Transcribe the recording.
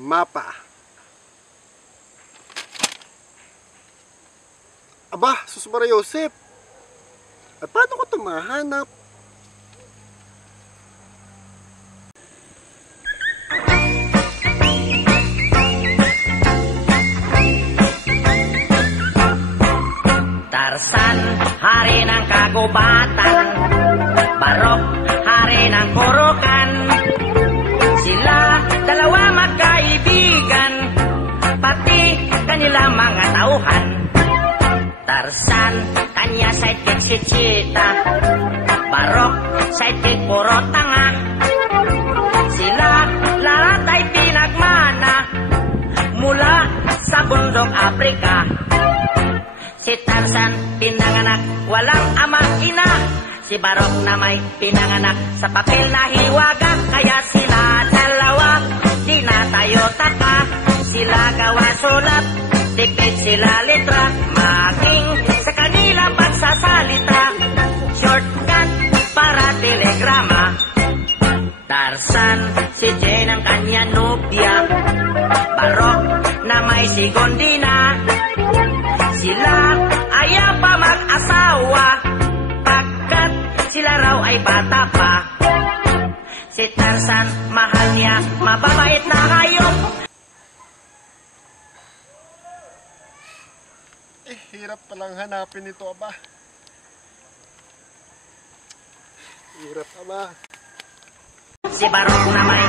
Mapa. Aba, Susmara Joseph. At paano ko ito mahanap? Tarzan, hari ng kagubatan. Barok, hari ng kurukan. Sila dalawa magkaibigan, pati kanila mga tauhan. Tarzan, kanya sidekick si Cheetah. Barok, sidekick puro tanga. Sila lahat ay pinagmana mula sa bundok Afrika. Si Tarzan pinanganak walang ama ina. Si Barok na may pinanganak sa papel na hiwaga. Kaya sila dalawa di na tayo taka. Sila gawa sulat, dikit sila letra. Maging sa kanila pagsasalita, shortcut para telegrama. Tarzan, si Jane ang kanya nobya. Barok na may si Gondina. Sila ayaw pa mag-asawa, pagkat sila raw ay bata pa. Si Tarzan, mahal niya, mababait na hayop. Hirap palang hanapin ito, aba. Hirap, aba. Si Barok na may